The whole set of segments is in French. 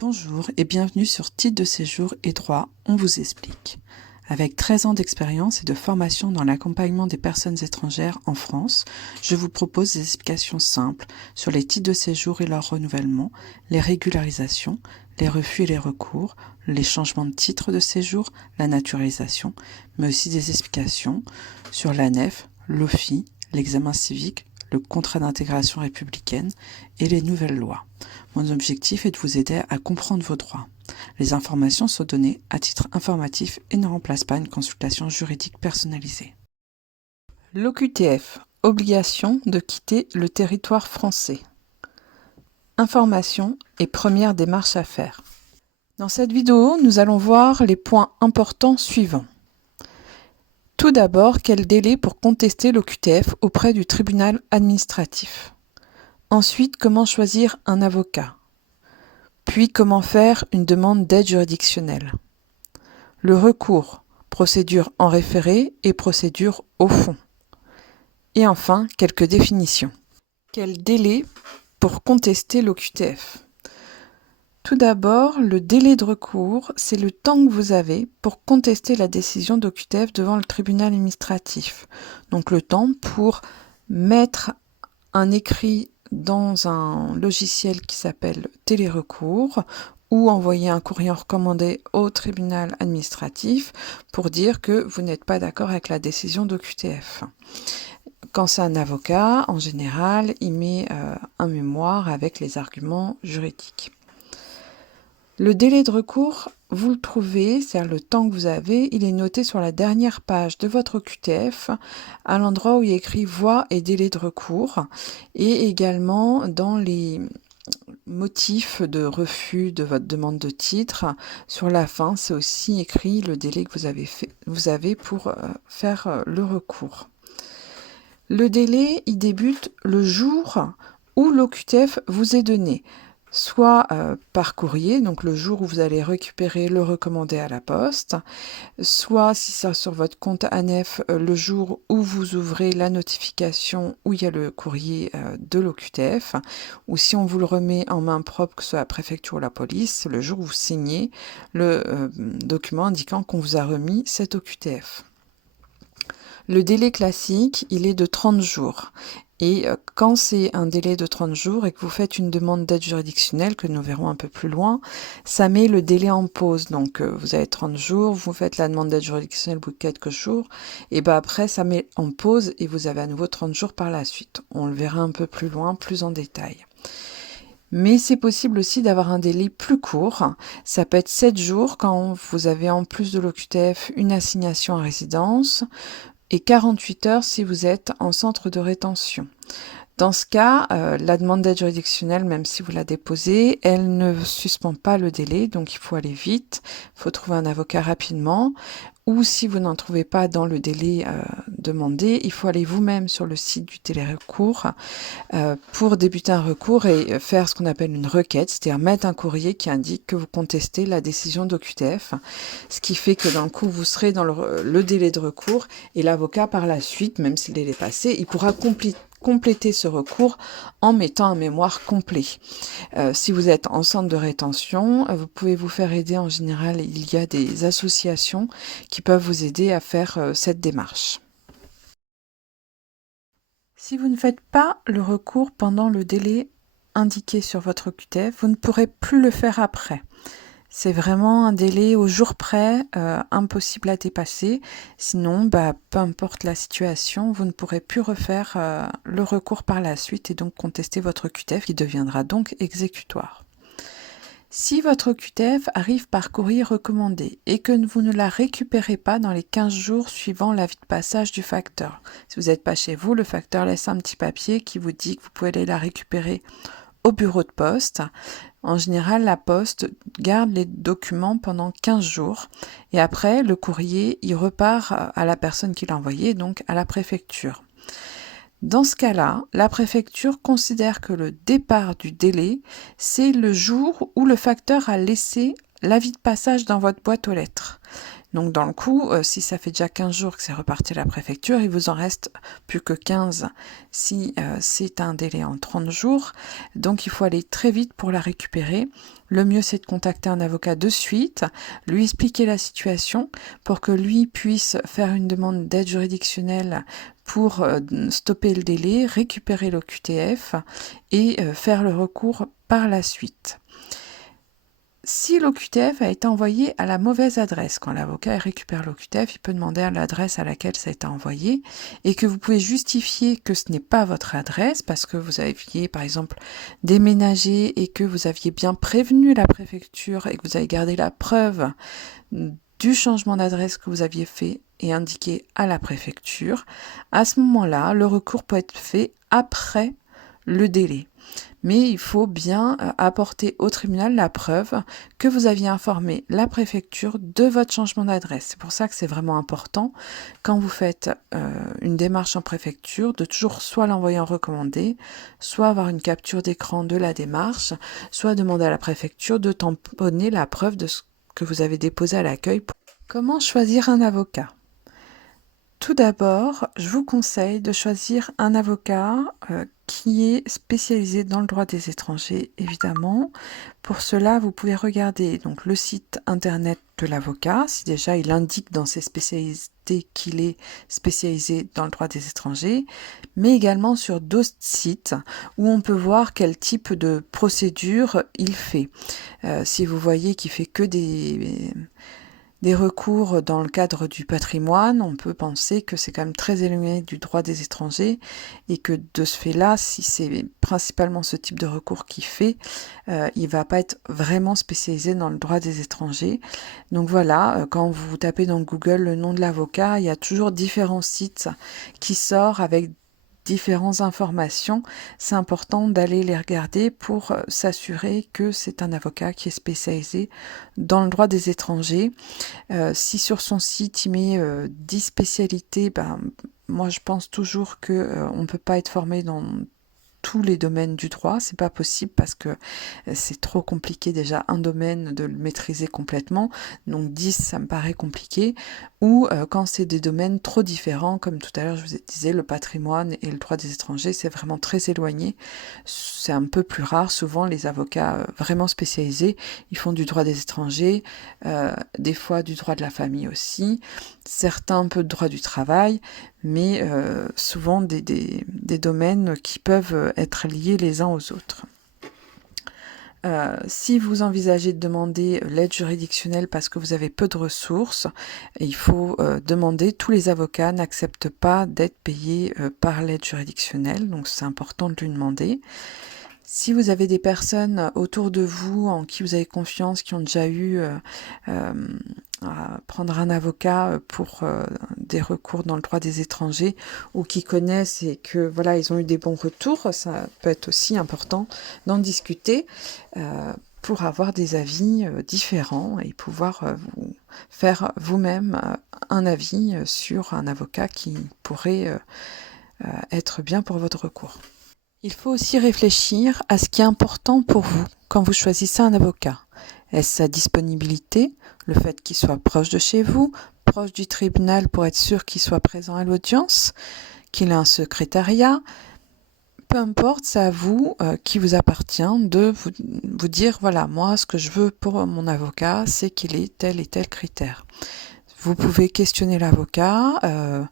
Bonjour et bienvenue sur Titre de séjour et droit, on vous explique. Avec 13 ans d'expérience et de formation dans l'accompagnement des personnes étrangères en France, je vous propose des explications simples sur les titres de séjour et leur renouvellement, les régularisations, les refus et les recours, les changements de titre de séjour, la naturalisation, mais aussi des explications sur l'ANEF, l'OFII, l'examen civique, le contrat d'intégration républicaine et les nouvelles lois. Mon objectif est de vous aider à comprendre vos droits. Les informations sont données à titre informatif et ne remplacent pas une consultation juridique personnalisée. L'OQTF, obligation de quitter le territoire français. Information et première démarche à faire. Dans cette vidéo, nous allons voir les points importants suivants. Tout d'abord, quel délai pour contester l'OQTF auprès du tribunal administratif. Ensuite, comment choisir un avocat. Puis, comment faire une demande d'aide juridictionnelle. Le recours, procédure en référé et procédure au fond. Et enfin, quelques définitions. Quel délai pour contester l'OQTF? Tout d'abord, le délai de recours, c'est le temps que vous avez pour contester la décision d'OQTF devant le tribunal administratif. Donc le temps pour mettre un écrit dans un logiciel qui s'appelle Télérecours ou envoyer un courrier recommandé au tribunal administratif pour dire que vous n'êtes pas d'accord avec la décision d'OQTF. Quand c'est un avocat, en général, il met un mémoire avec les arguments juridiques. Le délai de recours, vous le trouvez, c'est-à-dire le temps que vous avez, il est noté sur la dernière page de votre OQTF, à l'endroit où il y a écrit voie et délai de recours, et également dans les motifs de refus de votre demande de titre. Sur la fin, c'est aussi écrit le délai que vous avez pour faire le recours. Le délai, il débute le jour où l'OQTF vous est donné. Soit par courrier, donc le jour où vous allez récupérer le recommandé à la poste, soit si c'est sur votre compte ANEF, le jour où vous ouvrez la notification où il y a le courrier de l'OQTF, ou si on vous le remet en main propre, que ce soit la préfecture ou la police, le jour où vous signez le document indiquant qu'on vous a remis cet OQTF. Le délai classique, il est de 30 jours. Et quand c'est un délai de 30 jours et que vous faites une demande d'aide juridictionnelle, que nous verrons un peu plus loin, ça met le délai en pause. Donc vous avez 30 jours, vous faites la demande d'aide juridictionnelle au bout de quelques jours, et ben après ça met en pause et vous avez à nouveau 30 jours par la suite. On le verra un peu plus loin, plus en détail. Mais c'est possible aussi d'avoir un délai plus court. Ça peut être 7 jours quand vous avez en plus de l'OQTF une assignation à résidence, et 48 heures si vous êtes en centre de rétention. Dans ce cas, la demande d'aide juridictionnelle, même si vous la déposez, elle ne suspend pas le délai, donc il faut aller vite, il faut trouver un avocat rapidement, ou si vous n'en trouvez pas dans le délai demandé, il faut aller vous-même sur le site du télérecours pour débuter un recours et faire ce qu'on appelle une requête, c'est-à-dire mettre un courrier qui indique que vous contestez la décision d'OQTF, ce qui fait que d'un coup vous serez dans le délai de recours et l'avocat par la suite, même si le délai est passé, il pourra compléter ce recours en mettant un mémoire complet. Si vous êtes en centre de rétention, vous pouvez vous faire aider. En général, il y a des associations qui peuvent vous aider à faire cette démarche. Si vous ne faites pas le recours pendant le délai indiqué sur votre OQTF, vous ne pourrez plus le faire après. C'est vraiment un délai au jour près, impossible à dépasser. Sinon, peu importe la situation, vous ne pourrez plus refaire le recours par la suite et donc contester votre OQTF qui deviendra donc exécutoire. Si votre OQTF arrive par courrier recommandé et que vous ne la récupérez pas dans les 15 jours suivant l'avis de passage du facteur, si vous n'êtes pas chez vous, le facteur laisse un petit papier qui vous dit que vous pouvez aller la récupérer au bureau de poste. En général, la poste garde les documents pendant 15 jours et après, le courrier, il repart à la personne qui l'a envoyé, donc à la préfecture. Dans ce cas-là, la préfecture considère que le départ du délai, c'est le jour où le facteur a laissé l'avis de passage dans votre boîte aux lettres. Donc dans le coup, si ça fait déjà 15 jours que c'est reparti à la préfecture, il vous en reste plus que 15 si c'est un délai en 30 jours. Donc il faut aller très vite pour la récupérer. Le mieux, c'est de contacter un avocat de suite, lui expliquer la situation pour que lui puisse faire une demande d'aide juridictionnelle pour stopper le délai, récupérer l'OQTF et faire le recours par la suite. Si l'OQTF a été envoyé à la mauvaise adresse, quand l'avocat récupère l'OQTF, il peut demander à l'adresse à laquelle ça a été envoyé et que vous pouvez justifier que ce n'est pas votre adresse parce que vous aviez par exemple déménagé et que vous aviez bien prévenu la préfecture et que vous avez gardé la preuve du changement d'adresse que vous aviez fait et indiqué à la préfecture. À ce moment-là, le recours peut être fait après le délai. Mais il faut bien apporter au tribunal la preuve que vous aviez informé la préfecture de votre changement d'adresse. C'est pour ça que c'est vraiment important, quand vous faites une démarche en préfecture, de toujours soit l'envoyer en recommandé, soit avoir une capture d'écran de la démarche, soit demander à la préfecture de tamponner la preuve de ce que vous avez déposé à l'accueil. Comment choisir un avocat ? Tout d'abord, je vous conseille de choisir un avocat qui est spécialisé dans le droit des étrangers, évidemment. Pour cela, vous pouvez regarder donc le site internet de l'avocat, si déjà il indique dans ses spécialités qu'il est spécialisé dans le droit des étrangers, mais également sur d'autres sites où on peut voir quel type de procédure il fait. Si vous voyez qu'il fait que des recours dans le cadre du patrimoine, on peut penser que c'est quand même très éloigné du droit des étrangers et que de ce fait-là, si c'est principalement ce type de recours qu'il fait, il va pas être vraiment spécialisé dans le droit des étrangers. Donc voilà, quand vous tapez dans Google le nom de l'avocat, il y a toujours différents sites qui sortent avec différentes informations. C'est important d'aller les regarder pour s'assurer que c'est un avocat qui est spécialisé dans le droit des étrangers. Si sur son site il met 10 spécialités, moi je pense toujours que on ne peut pas être formé dans tous les domaines du droit, c'est pas possible parce que c'est trop compliqué déjà un domaine de le maîtriser complètement, donc 10 ça me paraît compliqué, ou quand c'est des domaines trop différents, comme tout à l'heure je vous disais, le patrimoine et le droit des étrangers, c'est vraiment très éloigné, c'est un peu plus rare, souvent les avocats vraiment spécialisés, ils font du droit des étrangers, des fois du droit de la famille aussi, certains un peu de droit du travail, mais souvent des domaines qui peuvent être liés les uns aux autres. Si vous envisagez de demander l'aide juridictionnelle parce que vous avez peu de ressources, il faut demander, tous les avocats n'acceptent pas d'être payés par l'aide juridictionnelle, donc c'est important de lui demander. Si vous avez des personnes autour de vous en qui vous avez confiance, qui ont déjà eu à prendre un avocat pour des recours dans le droit des étrangers ou qui connaissent et que voilà ils ont eu des bons retours, ça peut être aussi important d'en discuter pour avoir des avis différents et pouvoir vous faire vous-même un avis sur un avocat qui pourrait être bien pour votre recours. Il faut aussi réfléchir à ce qui est important pour vous quand vous choisissez un avocat. Est-ce sa disponibilité, le fait qu'il soit proche de chez vous, proche du tribunal pour être sûr qu'il soit présent à l'audience, qu'il ait un secrétariat? Peu importe, c'est à vous qui vous appartient de vous dire, voilà, moi ce que je veux pour mon avocat, c'est qu'il ait tel et tel critère. Vous pouvez questionner l'avocat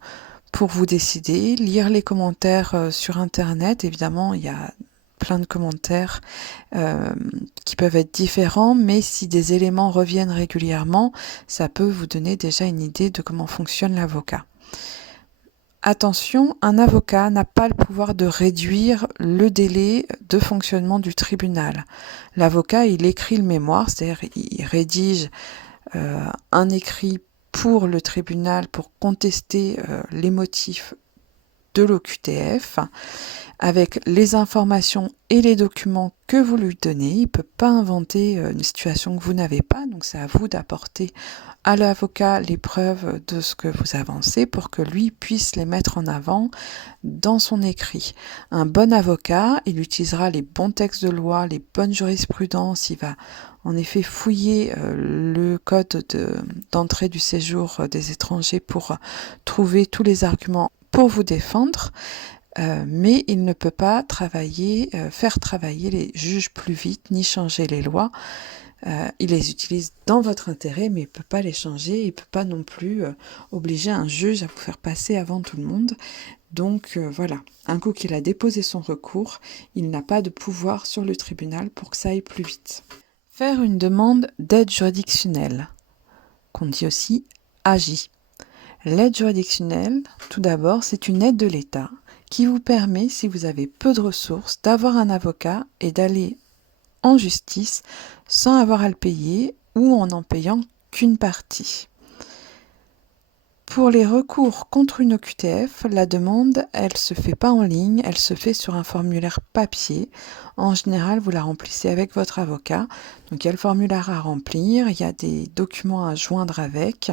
pour vous décider, lire les commentaires sur internet, évidemment il y a plein de commentaires qui peuvent être différents, mais si des éléments reviennent régulièrement, ça peut vous donner déjà une idée de comment fonctionne l'avocat. Attention, un avocat n'a pas le pouvoir de réduire le délai de fonctionnement du tribunal. L'avocat, il écrit le mémoire, c'est-à-dire il rédige un écrit pour le tribunal pour contester les motifs de l'OQTF avec les informations et les documents que vous lui donnez. Il ne peut pas inventer une situation que vous n'avez pas, donc c'est à vous d'apporter à l'avocat les preuves de ce que vous avancez pour que lui puisse les mettre en avant dans son écrit. Un bon avocat, il utilisera les bons textes de loi, les bonnes jurisprudences, il va en effet fouiller le code d'entrée du séjour des étrangers pour trouver tous les arguments pour vous défendre. Mais il ne peut pas faire travailler les juges plus vite, ni changer les lois. Il les utilise dans votre intérêt, mais il ne peut pas les changer. Il ne peut pas non plus obliger un juge à vous faire passer avant tout le monde. Donc voilà, un coup qu'il a déposé son recours, il n'a pas de pouvoir sur le tribunal pour que ça aille plus vite. Faire une demande d'aide juridictionnelle, qu'on dit aussi AJ. L'aide juridictionnelle, tout d'abord, c'est une aide de l'État qui vous permet, si vous avez peu de ressources, d'avoir un avocat et d'aller en justice sans avoir à le payer ou en n'en payant qu'une partie. Pour les recours contre une OQTF, la demande, elle se fait pas en ligne, elle se fait sur un formulaire papier. En général, vous la remplissez avec votre avocat. Donc il y a le formulaire à remplir, il y a des documents à joindre avec,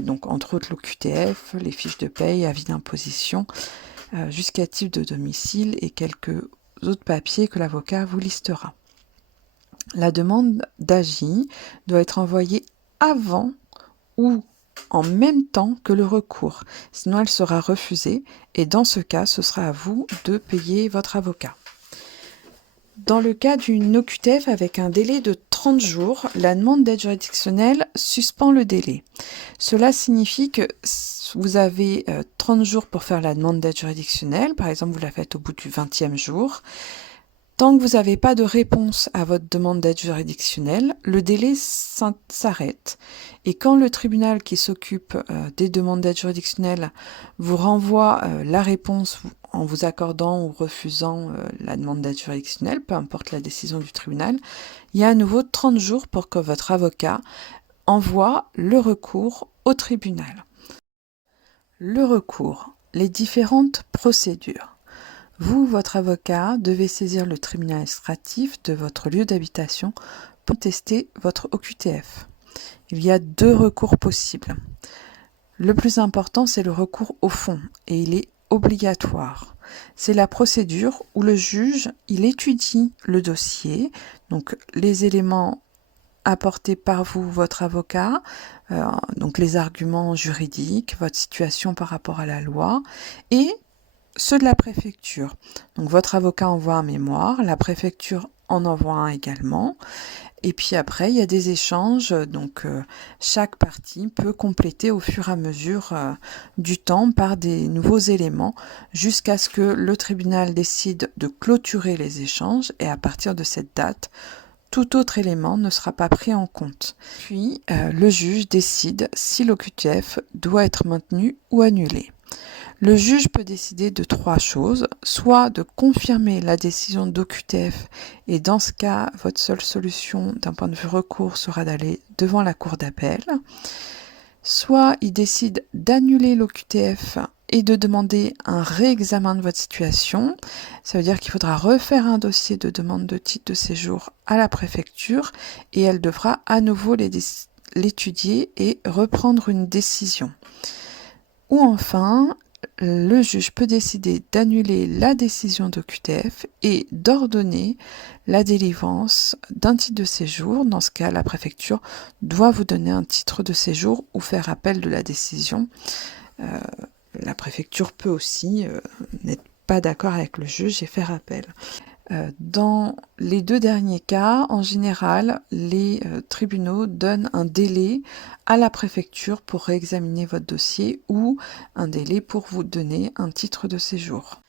donc entre autres l'OQTF, les fiches de paye, avis d'imposition, justificatif de domicile et quelques autres papiers que l'avocat vous listera. La demande d'AJ doit être envoyée avant ou en même temps que le recours, sinon elle sera refusée et dans ce cas, ce sera à vous de payer votre avocat. Dans le cas d'une OQTF avec un délai de 30 jours, la demande d'aide juridictionnelle suspend le délai. Cela signifie que vous avez 30 jours pour faire la demande d'aide juridictionnelle, par exemple vous la faites au bout du 20e jour. Tant que vous n'avez pas de réponse à votre demande d'aide juridictionnelle, le délai s'arrête. Et quand le tribunal qui s'occupe des demandes d'aide juridictionnelle vous renvoie la réponse en vous accordant ou refusant la demande d'aide juridictionnelle, peu importe la décision du tribunal, il y a à nouveau 30 jours pour que votre avocat envoie le recours au tribunal. Le recours, les différentes procédures. Vous, votre avocat, devez saisir le tribunal administratif de votre lieu d'habitation pour tester votre OQTF. Il y a 2 recours possibles. Le plus important, c'est le recours au fond et il est obligatoire. C'est la procédure où le juge, il étudie le dossier, donc les éléments apportés par vous, votre avocat, donc les arguments juridiques, votre situation par rapport à la loi et ceux de la préfecture. Donc votre avocat envoie un mémoire, la préfecture en envoie un également. Et puis après, il y a des échanges, donc chaque partie peut compléter au fur et à mesure du temps par des nouveaux éléments jusqu'à ce que le tribunal décide de clôturer les échanges et à partir de cette date, tout autre élément ne sera pas pris en compte. Puis le juge décide si l'OQTF doit être maintenu ou annulé. Le juge peut décider de 3 choses, soit de confirmer la décision d'OQTF et dans ce cas, votre seule solution d'un point de vue recours sera d'aller devant la cour d'appel, soit il décide d'annuler l'OQTF et de demander un réexamen de votre situation. Ça veut dire qu'il faudra refaire un dossier de demande de titre de séjour à la préfecture et elle devra à nouveau l'étudier et reprendre une décision. Ou enfin, le juge peut décider d'annuler la décision d'OQTF et d'ordonner la délivrance d'un titre de séjour. Dans ce cas, la préfecture doit vous donner un titre de séjour ou faire appel de la décision. La préfecture peut aussi n'être pas d'accord avec le juge et faire appel. Dans les 2 derniers cas, en général, les tribunaux donnent un délai à la préfecture pour réexaminer votre dossier ou un délai pour vous donner un titre de séjour.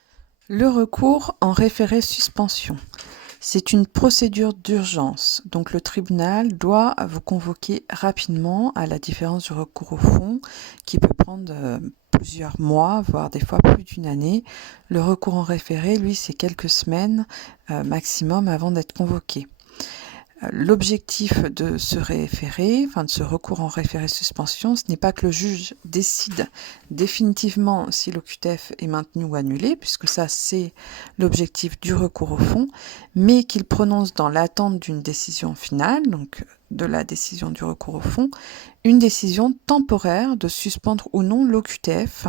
Le recours en référé suspension. C'est une procédure d'urgence, donc le tribunal doit vous convoquer rapidement, à la différence du recours au fond qui peut prendre plusieurs mois, voire des fois plus d'1 année. Le recours en référé, lui, c'est quelques semaines maximum avant d'être convoqué. L'objectif de ce référé, enfin de ce recours en référé suspension, ce n'est pas que le juge décide définitivement si l'OQTF est maintenu ou annulé, puisque ça c'est l'objectif du recours au fond, mais qu'il prononce dans l'attente d'une décision finale, donc de la décision du recours au fond, une décision temporaire de suspendre ou non l'OQTF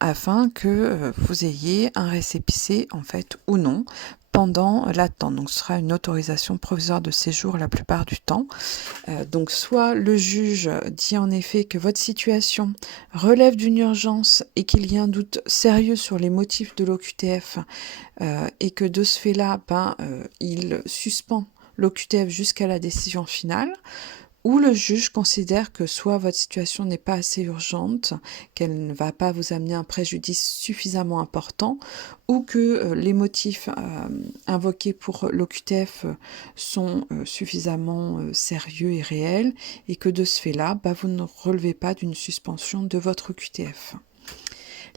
afin que vous ayez un récépissé en fait ou non pendant l'attente. Donc ce sera une autorisation provisoire de séjour la plupart du temps. Donc soit le juge dit en effet que votre situation relève d'une urgence et qu'il y a un doute sérieux sur les motifs de l'OQTF et que de ce fait-là, il suspend l'OQTF jusqu'à la décision finale, ou le juge considère que soit votre situation n'est pas assez urgente, qu'elle ne va pas vous amener un préjudice suffisamment important, ou que les motifs invoqués pour l'OQTF sont suffisamment sérieux et réels, et que de ce fait-là, vous ne relevez pas d'une suspension de votre OQTF.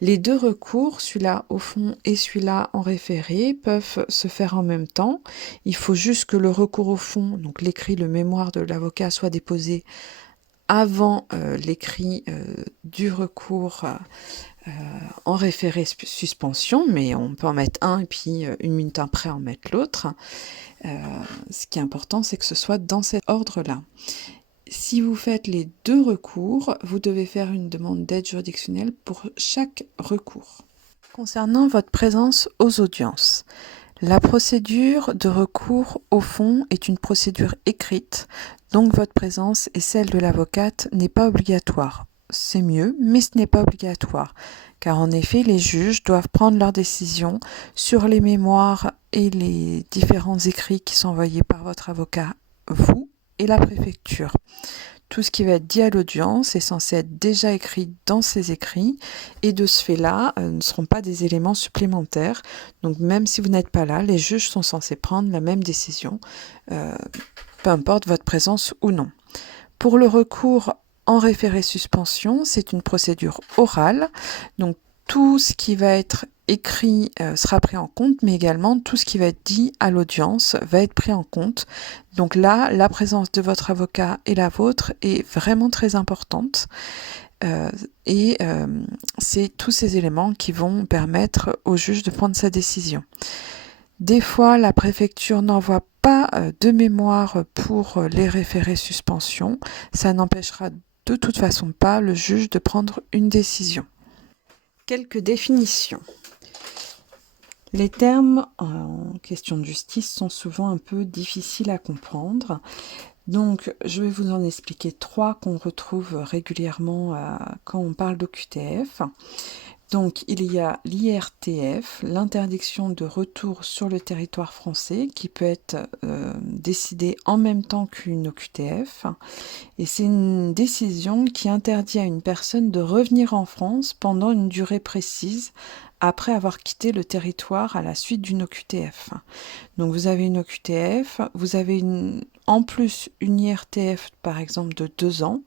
Les deux recours, celui-là au fond et celui-là en référé, peuvent se faire en même temps. Il faut juste que le recours au fond, donc l'écrit, le mémoire de l'avocat, soit déposé avant l'écrit du recours en référé suspension, mais on peut en mettre un et puis une minute après en mettre l'autre. Ce qui est important, c'est que ce soit dans cet ordre-là. Si vous faites les deux recours, vous devez faire une demande d'aide juridictionnelle pour chaque recours. Concernant votre présence aux audiences, la procédure de recours au fond est une procédure écrite, donc votre présence et celle de l'avocate n'est pas obligatoire. C'est mieux, mais ce n'est pas obligatoire, car en effet, les juges doivent prendre leur décision sur les mémoires et les différents écrits qui sont envoyés par votre avocat, vous, et la préfecture. Tout ce qui va être dit à l'audience est censé être déjà écrit dans ces écrits et de ce fait-là, ne seront pas des éléments supplémentaires. Donc même si vous n'êtes pas là, les juges sont censés prendre la même décision, peu importe votre présence ou non. Pour le recours en référé suspension, c'est une procédure orale, donc tout ce qui va être écrit sera pris en compte, mais également tout ce qui va être dit à l'audience va être pris en compte. Donc là, la présence de votre avocat et la vôtre est vraiment très importante. C'est tous ces éléments qui vont permettre au juge de prendre sa décision. Des fois, la préfecture n'envoie pas de mémoire pour les référés suspension. Ça n'empêchera de toute façon pas le juge de prendre une décision. Quelques définitions. Les termes en question de justice sont souvent un peu difficiles à comprendre. Donc, je vais vous en expliquer 3 qu'on retrouve régulièrement quand on parle d'OQTF. Donc, il y a l'IRTF, l'interdiction de retour sur le territoire français, qui peut être décidée en même temps qu'une OQTF. Et c'est une décision qui interdit à une personne de revenir en France pendant une durée précise, après avoir quitté le territoire à la suite d'une OQTF. Donc vous avez une OQTF, vous avez en plus une IRTF par exemple de 2 ans.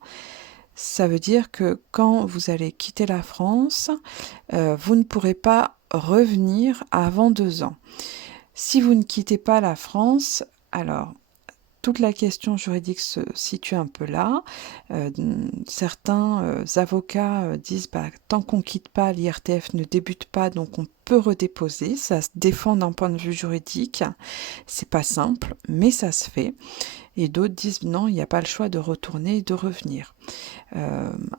Ça veut dire que quand vous allez quitter la France, vous ne pourrez pas revenir avant 2 ans. Si vous ne quittez pas la France, alors toute la question juridique se situe un peu là. Certains avocats disent tant qu'on ne quitte pas, l'IRTF ne débute pas, donc on peut redéposer. Ça se défend d'un point de vue juridique. C'est pas simple, mais ça se fait. Et d'autres disent non, il n'y a pas le choix de retourner et de revenir.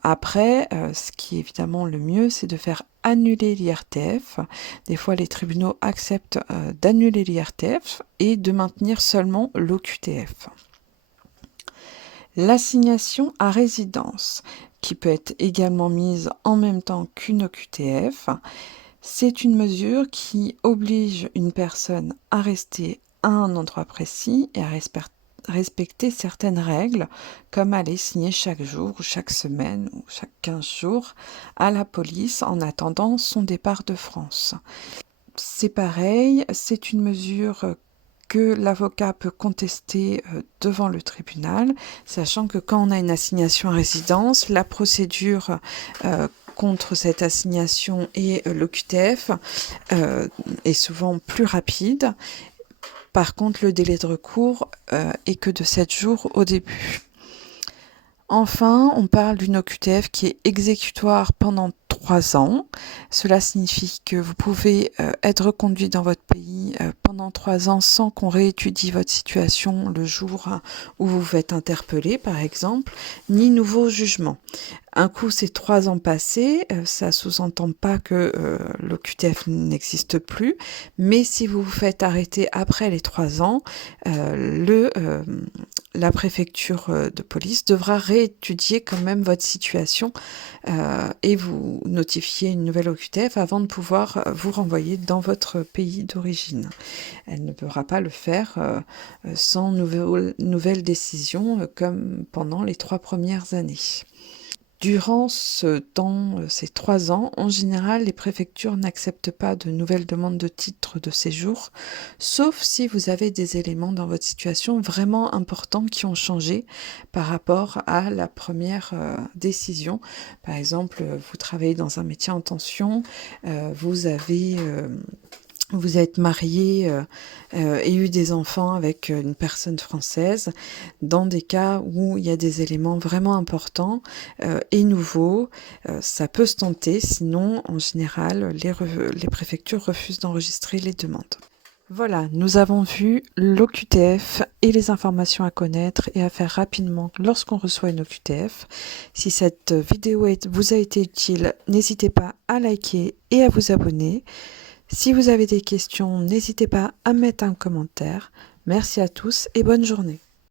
Après, ce qui est évidemment le mieux, c'est de faire annuler l'IRTF. Des fois, les tribunaux acceptent d'annuler l'IRTF et de maintenir seulement l'OQTF. L'assignation à résidence, qui peut être également mise en même temps qu'une OQTF, c'est une mesure qui oblige une personne à rester à un endroit précis et à respecter certaines règles, comme aller signer chaque jour ou chaque semaine ou chaque 15 jours à la police en attendant son départ de France. C'est pareil, c'est une mesure que l'avocat peut contester devant le tribunal, sachant que quand on a une assignation à résidence, la procédure contre cette assignation et l'OQTF est souvent plus rapide. Par contre, le délai de recours est que de 7 jours au début. Enfin, on parle d'une OQTF qui est exécutoire pendant 3 ans. Cela signifie que vous pouvez être reconduit dans votre pays pendant 3 ans sans qu'on réétudie votre situation le jour où vous vous êtes interpellé, par exemple, ni nouveau jugement. Un coup, ces 3 ans passés, ça sous-entend pas que l'OQTF n'existe plus, mais si vous vous faites arrêter après les 3 ans, la préfecture de police devra réétudier quand même votre situation et vous notifier une nouvelle OQTF avant de pouvoir vous renvoyer dans votre pays d'origine. Elle ne pourra pas le faire sans nouvelle décision comme pendant les 3 premières années. Durant ces 3 ans, en général, les préfectures n'acceptent pas de nouvelles demandes de titre de séjour, sauf si vous avez des éléments dans votre situation vraiment importants qui ont changé par rapport à la première décision. Par exemple, vous travaillez dans un métier en tension, vous êtes marié et eu des enfants avec une personne française, dans des cas où il y a des éléments vraiment importants et nouveaux, ça peut se tenter, sinon en général les préfectures refusent d'enregistrer les demandes. Voilà, nous avons vu l'OQTF et les informations à connaître et à faire rapidement lorsqu'on reçoit une OQTF. Si cette vidéo vous a été utile, n'hésitez pas à liker et à vous abonner. Si vous avez des questions, n'hésitez pas à mettre un commentaire. Merci à tous et bonne journée.